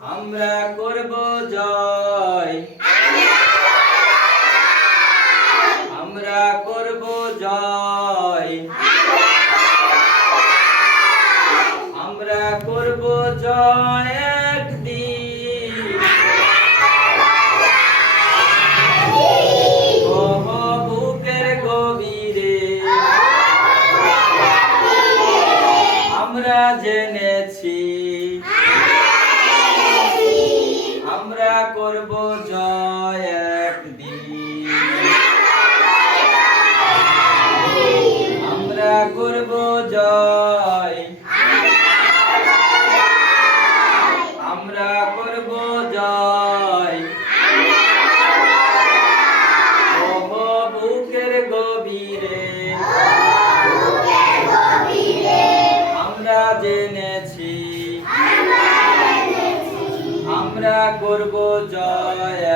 আমরা করব জয়। আমরা করব জয়। আমরা করব জয় একদিন। বুকের গভীরে। আমরা জেনেছি করব জয় একদিন। আমরা করব জয়। আমরা করব জয়। ওহ বুকের গভীরে। আমরা জেনেছি আমরা করব জয়।